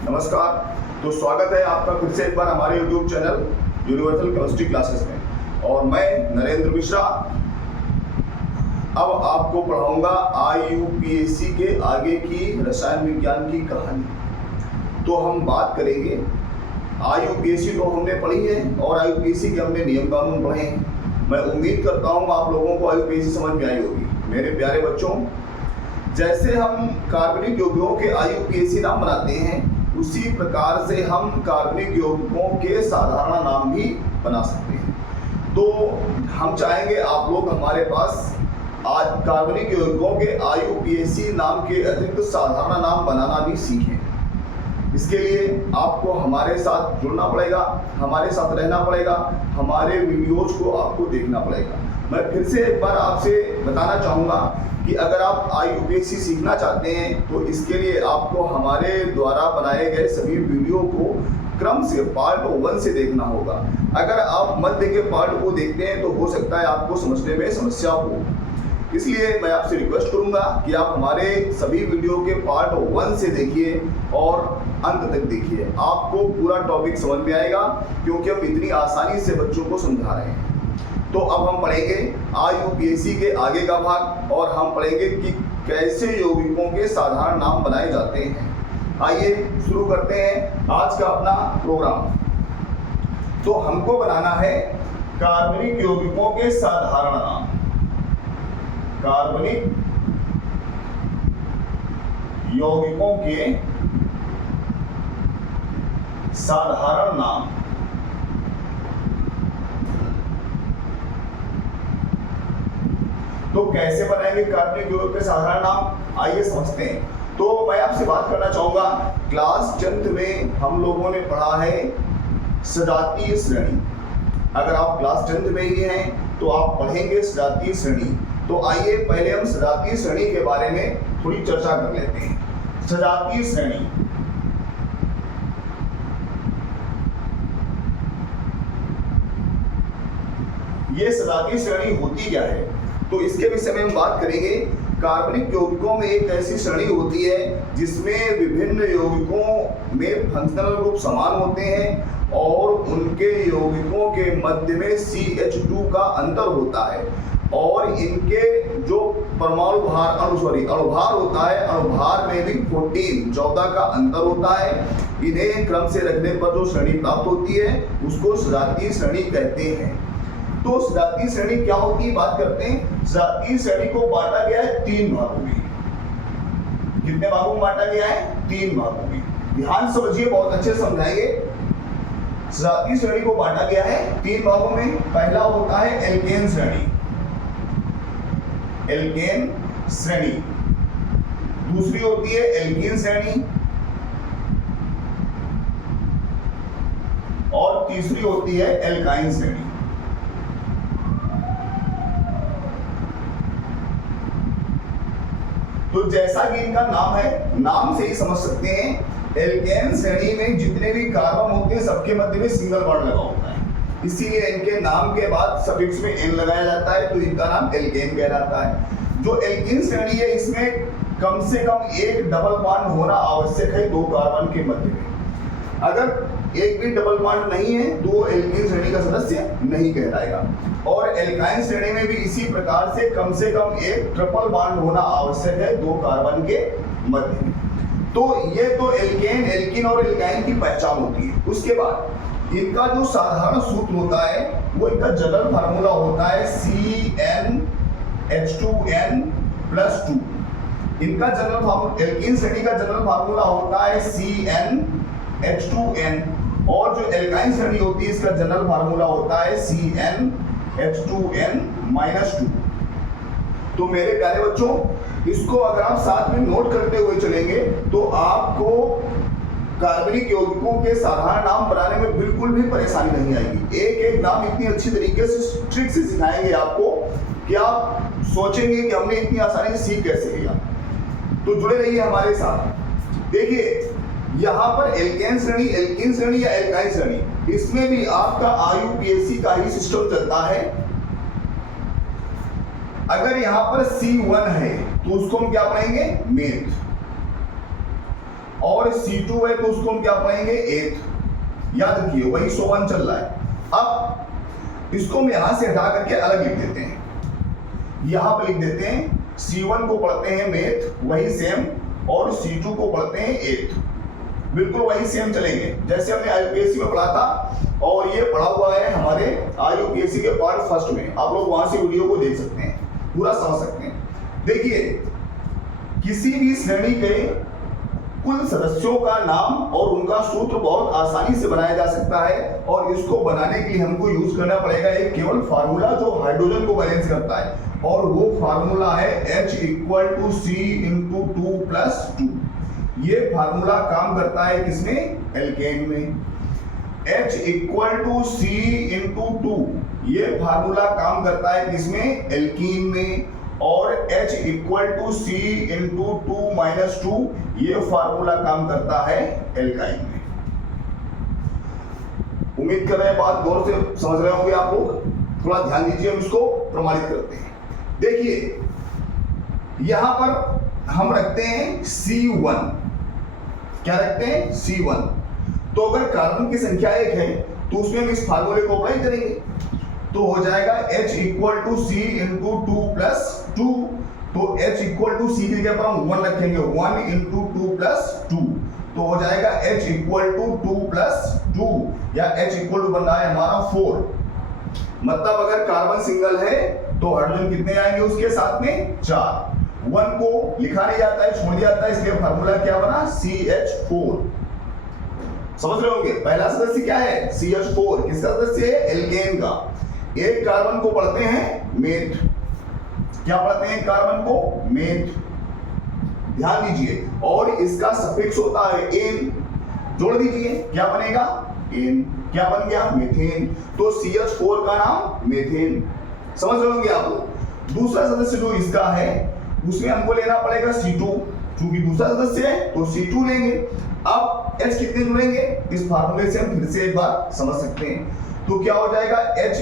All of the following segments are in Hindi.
नमस्कार। तो स्वागत है आपका फिर से एक बार हमारे YouTube channel universal chemistry classes में, और मैं नरेंद्र मिश्रा अब आपको पढ़ाऊंगा IUPAC के आगे की रसायन विज्ञान की कहानी। तो हम बात करेंगे IUPAC तो हमने पढ़ी है और IUPAC के हमने नियम कानून पढ़े हैं। मैं उम्मीद करता हूँ आप लोगों को IUPAC समझ में आई होगी। मेरे प्यारे बच्चों, जैसे हम कार्बनिक यौगिकों के IUPAC नाम बनाते हैं, उसी प्रकार से हम कार्बनिक यौगिकों के साधारण नाम भी बना सकते हैं। तो हम चाहेंगे आप लोग हमारे पास आज कार्बनिक यौगिकों के IUPAC नाम के अतिरिक्त साधारण नाम बनाना भी सीखें। इसके लिए आपको हमारे साथ जुड़ना पड़ेगा, हमारे साथ रहना पड़ेगा, हमारे वीडियोज को आपको देखना पड़ेगा। मैं फिर से एक बार आपसे बताना चाहूँगा कि अगर आप IUPAC सीखना चाहते हैं तो इसके लिए आपको हमारे द्वारा बनाए गए सभी वीडियो को क्रम से पार्ट 1 से देखना होगा। अगर आप मध्य के पार्ट को देखते हैं तो हो सकता है आपको समझने में समस्या हो। इसलिए मैं आपसे रिक्वेस्ट करूंगा कि आप हमारे सभी वीडियो के पार्ट 1 से देखिए और अंत तक देखिए। आपको पूरा टॉपिक समझ में आएगा, क्योंकि हम इतनी आसानी से बच्चों को समझा रहे हैं। तो अब हम पढ़ेंगे IUPAC के आगे का भाग, और हम पढ़ेंगे कि कैसे यौगिकों के साधारण नाम बनाए जाते हैं। आइए शुरू करते हैं आज का अपना प्रोग्राम। तो हमको बनाना है कार्बनिक यौगिकों के साधारण नाम। कार्बनिक यौगिकों के साधारण नाम। तो कैसे बनाएंगे कार्बनिक यौगिक के साधारण नाम, आइए समझते हैं। तो मैं आपसे बात करना चाहूंगा, क्लास 10th में हम लोगों ने पढ़ा है सजातीय श्रेणी। अगर आप क्लास 10th में ही हैं तो आप पढ़ेंगे सजातीय श्रेणी। तो आइए पहले हम सजातीय श्रेणी के बारे में थोड़ी चर्चा कर लेते हैं। सजातीय श्रेणी, ये सजातीय श्रेणी होती क्या है, तो इसके विषय में हम बात करेंगे। कार्बनिक यौगिकों में एक ऐसी श्रेणी होती है जिसमें विभिन्न यौगिकों में फंक्शनल ग्रुप समान होते हैं और उनके यौगिकों के मध्य में CH2 का अंतर होता है, और इनके जो परमाणु भार अणुभार होता है, अणुभार में भी 14 का अंतर होता है। इन्हें क्रम से रखने पर जो श्रेणी प्राप्त होती है उसको सजातीय श्रेणी कहते हैं। तो सजातीय श्रेणी क्या होती है, बात करते हैं। सजातीय श्रेणी को बांटा गया है 3 भागों में। कितने भागों में बांटा गया है? 3 भागों में। ध्यान समझिए, बहुत अच्छे समझाएंगे। सजातीय श्रेणी को बांटा गया है 3 भागों में। पहला होता है एल्केन श्रेणी, एल्केन श्रेणी। दूसरी होती है एल्कीन श्रेणी, और तीसरी होती है एल्काइन श्रेणी। तो जैसा कि इनका नाम है, नाम से ही समझ सकते हैं, एल्केन श्रेणी में जितने भी कार्बन होते हैं सबके मध्य में सिंगल बॉन्ड लगा होता है, इसीलिए इनके नाम के बाद सफिक्स में एन लगाया जाता है, तो इनका नाम एल्केन कहलाता है। जो एल्कीन श्रेणी है, इसमें कम से कम एक डबल बॉन्ड होना आवश्यक है 2 कार्बन के मध्य में। अगर एक भी डबल बॉन्ड नहीं है तो एल्कीन श्रेणी का सदस्य नहीं कहलाएगा। और एल्काइन श्रेणी में भी इसी प्रकार से कम एक ट्रिपल बॉन्ड होना आवश्यक है 2 कार्बन के मध्य में। तो ये तो एल्केन, एल्कीन और एल्काइन की पहचान होती है। उसके बाद इनका जो साधारण सूत्र होता है वो इनका जनरल फार्मूला होता है CnH2n+2। इनका जनरल फार्मूला, एल्कीन श्रेणी का जनरल फार्मूला होता है CnH2n, और जो एल्काइन श्रेणी होती है इसका जनरल फार्मूला होता है CnH2n-2। तो मेरे प्यारे बच्चों, इसको अगर आप साथ में नोट करते हुए चलेंगे तो आपको कार्बनिक यौगिकों के साधारण नाम बनाने में बिल्कुल भी परेशानी नहीं आएगी। एक एक नाम इतनी अच्छी तरीके से ट्रिक से सिखाएंगे आपको कि आप सोचेंगे कि हमने इतनी आसानी से सीख कैसे लिया। तो जुड़े रहिए हमारे साथ। देखिए यहाँ पर एल्केन श्रेणी, एल्कीन श्रेणी या एल्काइन श्रेणी, इसमें भी आपका IUPAC का ही सिस्टम चलता है। अगर यहां पर C1 है तो उसको हम क्या पढ़ेंगे? मेथ। और C2 है तो उसको हम क्या पढ़ेंगे 8th। याद रखिए वही 101 चल रहा है। अब इसको हम यहां से हटा करके अलग लिख देते हैं, यहां पे लिख देते हैं C1 को पढ़ते हैं मैथ वही सेम, और C2 को पढ़ते हैं 8th। बिल्कुल वही सेम चलेंगे जैसे हमने IUPAC में पढ़ा था, और ये पढ़ा हुआ है हमारे IUPAC के पार्ट फर्स्ट में। आप लोग वहां से वीडियो को देख सकते हैं, पूरा समझ सकते हैं। देखिए किसी भी श्रेणी के कुल सदस्यों का नाम और उनका सूत्र बहुत आसानी से बनाया जा सकता है, और इसको बनाने के लिए हमको यूज करना पड़ेगा एक केवल फार्मूला जो हाइड्रोजन को बैलेंस करता है, और वो फार्मूला है H = C × 2 + 2। ये फार्मूला काम करता है किसमें? एल्केन में। H = C × 2 ये फार्मूला काम करता है किसमें? एल्कीन में। और H = C × 2 - 2 ये फार्मूला काम करता है एल्काइन में। उम्मीद कर रहे हैं बात गौर से समझ रहे होंगे आप लोग। थोड़ा ध्यान दीजिए, हम इसको प्रमाणित करते हैं। देखिए यहां पर हम रखते हैं C1। क्या रखते हैं? C1। तो अगर कार्बन की संख्या 1 है तो उसमें हम इस फार्मूले को अप्लाई करेंगे, तो हो जाएगा H = C × 2 + 2। तो H = C की जगह पर हम 1 रखेंगे, 1 × 2 + 2, तो हो जाएगा H = 2 + 2, या H = बन रहा है हमारा 4। मतलब अगर कार्बन सिंगल है तो हाइड्रोजन कितने आएंगे उसके साथ में? 4। 1 को लिखा नहीं जाता है, छोड़ दिया जाता है, इसलिए फार्मूला क्या बना? CH4। समझ रहे होंगे। पहला सदस्य क्या है? CH4। किसका सदस्य है? एल्केन का। एक कार्बन को पढ़ते हैं मेथ। क्या पढ़ते हैं कार्बन को? मेथ। ध्यान दीजिए, और इसका सफिक्स होता है एन। जोड़ दीजिए, क्या बनेगा? एन। क्या बन गया? मीथेन। तो CH4 का नाम मीथेन। समझ रहे होंगे आप लोग। दूसरा सदस्य जो इसका है उसमें हमको लेना पड़ेगा C2, क्योंकि दूसरा सदस्य है तो C2 लेंगे। अब H कितने जुड़ेंगे? इस फार्मूले से हम फिर से एक बार समझ सकते हैं। तो क्या हो जाएगा? H =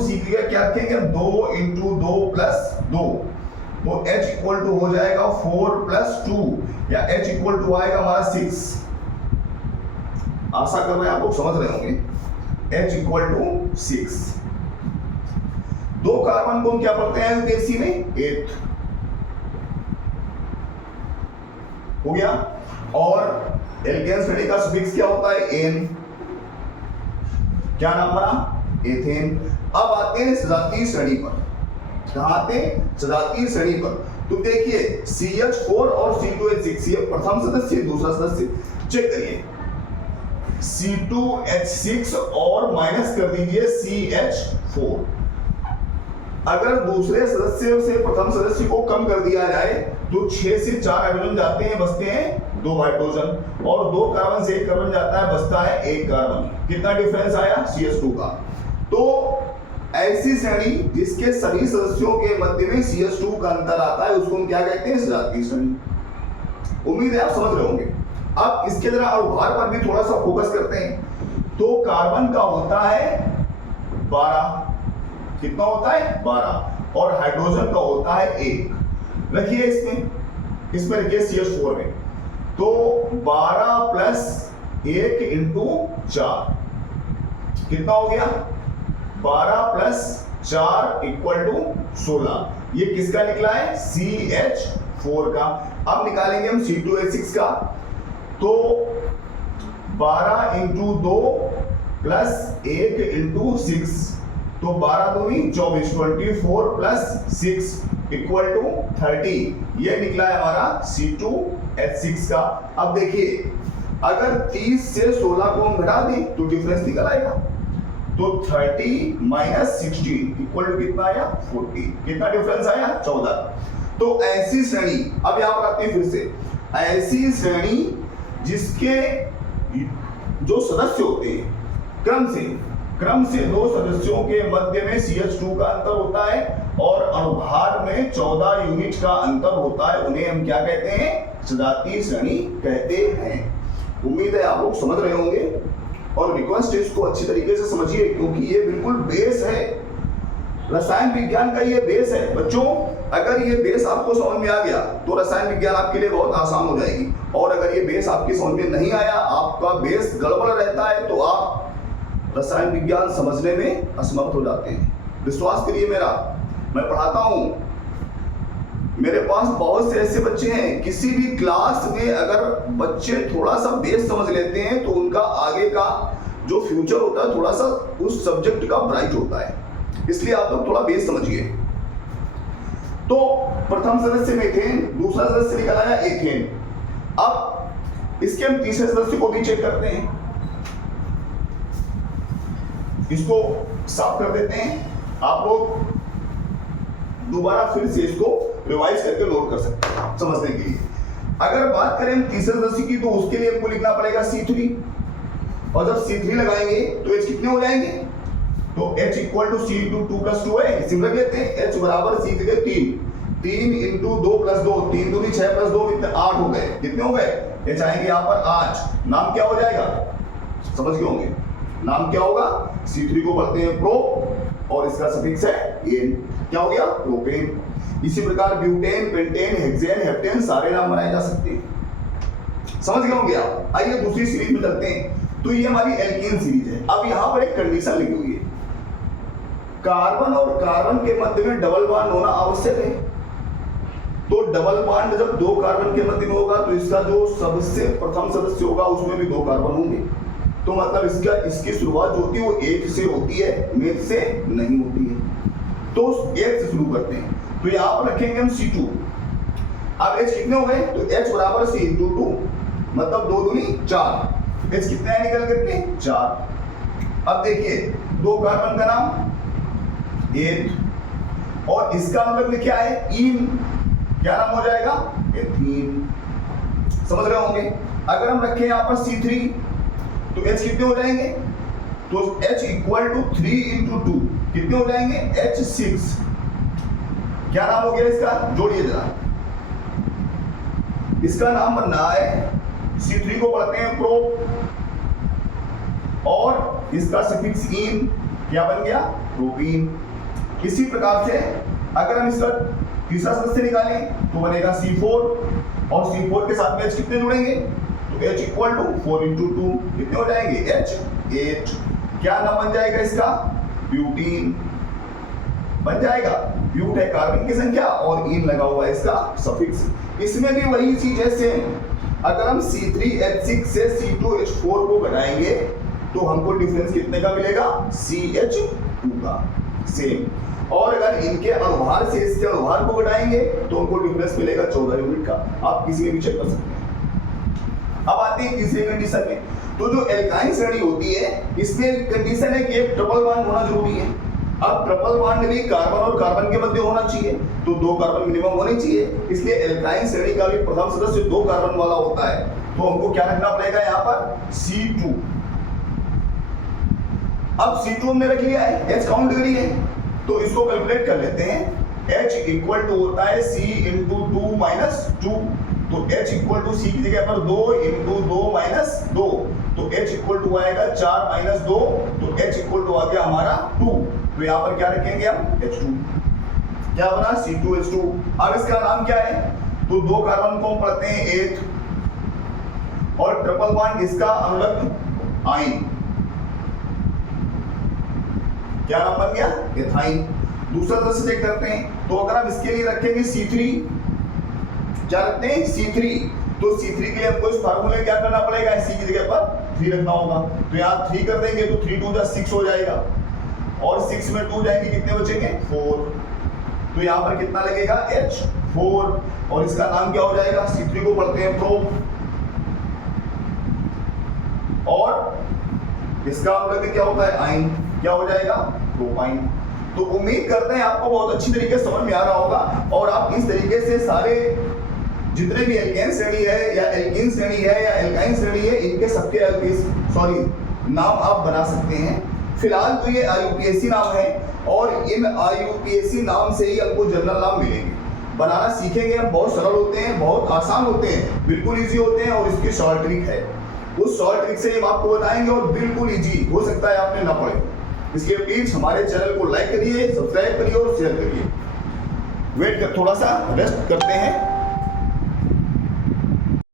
C की जगह क्या रखेंगे? 2 × 2 + 2, तो H = हो जाएगा 4 + 2, या H = आएगा हमारा 6। आशा कर रहे हैं आप लोग समझ रहे होंगे। H = 6। 2 कार्बन को हम क्या पढ़ते हैं IUPAC में? 8 हो गया। और एल्केन श्रेणी का सफिक्स क्या होता है? एन। क्या नाम बना? एथेन। अब आते हैं सजातीय श्रेणी पर। कहां आते हैं? सजातीय श्रेणी पर। तो देखिए CH4 और C2H6 ये प्रथम सदस्य, दूसरा सदस्य। चेक करिए C2H6 और माइनस कर दीजिए CH4। अगर दूसरे सदस्य से प्रथम सदस्य को कम कर दिया जाए तो 6 से 4 हाइड्रोजन जाते हैं, बचते हैं 2 हाइड्रोजन, और 2 कार्बन से 1 कार्बन जाता है, बचता है 1 कार्बन। कितना डिफरेंस आया? CH2 का। तो ऐसी श्रेणी जिसके सभी सदस्यों के मध्य में CH2 का अंतर आता है उसको हम क्या कहते हैं? सजातीय श्रेणी। उम्मीद है आप समझ रहे होंगे। अब इसके जरा अणुभार पर भी थोड़ा सा फोकस करते हैं। तो कार्बन का होता है 12। कितना होता है? 12। और हाइड्रोजन का होता है 1। रखिए इसमें रखिए CH4 में। तो 12 + 1 × 4 कितना हो गया? 12 + 4 = 16। ये किसका निकला है? CH4 का। अब निकालेंगे हम C2H6 का। तो 12 × 2 + 1 × 6, तो 12 दूनी 24, 24 + 6 = 30। ये निकला है हमारा C2H6 का। अब देखिए अगर 30 से 16 को हम घटा दें तो डिफरेंस निकल आएगा। तो 30 - 16 = कितना आया? 40। कितना डिफरेंस आया? 14। तो ऐसी श्रेणी, अब यहां पर आते हैं फिर से, ऐसी श्रेणी जिसके जो सदस्य होते हैं क्रम से 2 सदस्यों के मध्य में CH2 का अंतर होता है और अणुभार में 14 यूनिट का अंतर होता है, उन्हें हम क्या कहते हैं? सजातीय श्रेणी कहते हैं। उम्मीद है आप लोग समझ रहे होंगे, और रिक्वेस्ट है इसको अच्छी तरीके से समझिए क्योंकि ये बिल्कुल बेस है। रसायन विज्ञान का ये बेस है बच्चों। अगर ये बेस आपको समझ में आ गया तो रसायन विज्ञान आपके लिए बहुत आसान हो जाएगी। और अगर ये बेस आपकी समझ में नहीं आया, आपका बेस गड़बड़ रहता है, तो आप रसायन विज्ञान समझने में असमर्थ हो जाते हैं। विश्वास करिए मेरा, मैं पढ़ाता हूं, मेरे पास बहुत से ऐसे बच्चे हैं, किसी भी क्लास में अगर बच्चे थोड़ा सा बेस समझ लेते हैं तो उनका आगे का जो फ्यूचर होता है थोड़ा सा उस सब्जेक्ट का ब्राइट होता है। इसलिए आप लोग थोड़ा बेस समझिए। तो प्रथम सदस्य मीथेन, दूसरा सदस्य निकल आया एथेन। अब इसके हम तीसरे सदस्य को भी चेक करते हैं, इसको साफ कर देते हैं। आप लोग दोबारा फिर से इसको रिवाइज करके नोट कर सकते हैं समझने के लिए। अगर बात करें हम तीसरे सदस्य की तो उसके लिए हमको लिखना पड़ेगा C3, और जब C3 लगाएंगे तो H कितने हो जाएंगे, तो H equal to C into 2 plus 2 है, सिंपल लेते हैं। H बराबर C के 3 इंटू 2 प्लस 2, 3 दूनी 6 प्लस 2 कितने 8 हो गए। कितने हो गए, H आएंगे यहाँ पर 8। नाम क्या हो जाएगा, समझ गए होंगे, नाम क्या होगा, C3 को पढ़ते हैं प्रो और इसका सफिक्स है एन, क्या हो गया, प्रोपेन। इसी प्रकार ब्यूटेन, पेंटेन, हेक्सेन, हेप्टेन सारे नाम बनाए जा सकते हैं, समझ गए होंगे आप। आइए दूसरी सीरीज में चलते हैं। तो ये हमारी एल्कीन सीरीज है। अब यहाँ पर एक कंडीशन लिखी हुई है, कार्बन और कार्बन के मध्य में डबल बॉन्ड होना आवश्यक है। तो डबल बॉन्ड जब दो कार्बन के मध्य में होगा तो इसका जो सबसे प्रथम सदस्य होगा उसमें भी दो कार्बन होंगे। तो मतलब इसकी शुरुआत जो होती है वो एक से होती है, में से नहीं होती है। तो एक से शुरू करते हैं। तो यहाँ पर रखेंगे हम C2। अब H कितने हो गए, तो H बराबर C इंटू 2, मतलब 2 दूनी 4। H कितने है निकल करके 4। अब देखिए दो कार्बन का नाम एथ, और इसका मतलब क्या है इन, क्या नाम हो जाएगा, एथीन। समझ रहे होंगे। अगर हम रखें यहाँ पर C3 तो H कितने हो जाएंगे, तो H इक्वल टू 3 इंटू 2 कितने हो जाएंगे, H6। क्या नाम हो गया इसका, जोड़िए जरा। इसका नाम बनना है, C3 को पढ़ते हैं प्रो और इसका सफिक्स इन, क्या बन गया, प्रोपीन। इसी प्रकार से अगर हम इसका तीसरा सदस्य निकालें तो बनेगा C4, और C4 के साथ में H कितने जुड़ेंगे, तो H इक्वल टू 4 इंटू 2 कितने हो जाएंगे, H8। क्या नाम बन जाएगा इसका, ब्यूटीन बन जाएगा। ब्यूट है कार्बन की संख्या और इन लगा हुआ है इसका सफिक्स। इसमें भी वही चीज है सेम। अगर हम C3H6 से C2H4 को घटाएंगे तो हमको डिफरेंस कितने का मिलेगा, CH2 का, सेम। और अगर इनके अनुभार से इसके अनुभार को घटाएंगे तो हमको डिफरेंस मिलेगा 14 यूनिट का। आप किसी में भी चेक कर सकते हैं। अब आते हैं तीसरी कंडीशन में। तो जो एल्काइन श्रेणी होती है इसमें कंडीशन है कि एक ट्रिपल बॉन्ड होना जरूरी है। अब ट्रिपल बॉन्ड भी कार्बन और कार्बन के मध्य होना चाहिए, तो 2 कार्बन मिनिमम होने चाहिए। इसलिए एल्काइन श्रेणी का भी प्रथम सदस्य 2 कार्बन वाला होता है। तो हमको क्या रखना पड़ेगा यहाँ पर, C2। अब C2 हमने रख लिया है, H काउंट करी है, तो इसको कैलकुलेट कर लेते हैं। H इक्वल टू होता है C इंटू 2 माइनस 2, तो H इक्वल टू C की जगह पर 2 इंटू 2 माइनस 2, तो H इक्वल टू आएगा 4 माइनस 2, तो H इक्वल टू आ गया हमारा 2। तो यहाँ पर क्या रखेंगे हम, H2। क्या बना, C2H2। अब इसका नाम क्या है, तो 2 कार्बन को हम पढ़ते हैं एथ, और ट्रिपल बॉन्ड इसका अनुलग्न आइन, क्या नाम बन गया, एथाइन। दूसरा सदस्य चेक करते हैं। तो अगर हम इसके लिए रखेंगे C3, क्या रखते हैं C3, तो C3 के लिए हमको इस फार्मूले क्या करना पड़ेगा, C की जगह पर 3 रखना होगा। तो यहाँ 3 कर देंगे तो 3 2 6 हो जाएगा, और 6 में 2 जाएंगे, कितने बचेंगे, 4। तो यहाँ पर कितना लगेगा, H4, और इसका नाम क्या हो जाएगा, C3 को पढ़ते हैं प्रो, और इसका मतलब क्या होता है, आइन, क्या हो जाएगा, प्रोपाइन। तो उम्मीद करते हैं आपको बहुत अच्छी तरीके से समझ में आ रहा होगा, और आप इस तरीके से सारे जितने भी एल्केन श्रेणी है या एल्कीन श्रेणी है या एल्काइन श्रेणी है, इनके सबके नाम आप बना सकते हैं। फिलहाल तो ये IUPAC नाम है, और इन IUPAC नाम से ही आपको जनरल नाम मिलेंगे। बनाना सीखेंगे हम, बहुत सरल होते हैं, बहुत आसान होते हैं, बिल्कुल ईजी होते हैं, और इसकी शॉर्ट ट्रिक है। उस शॉर्ट ट्रिक से हम आपको बताएंगे, और बिल्कुल ईजी, हो सकता है आपने ना पढ़े, इसलिए प्लीज हमारे चैनल को लाइक करिए, सब्सक्राइब करिए और शेयर करिए। वेट कर, थोड़ा सा रेस्ट करते हैं।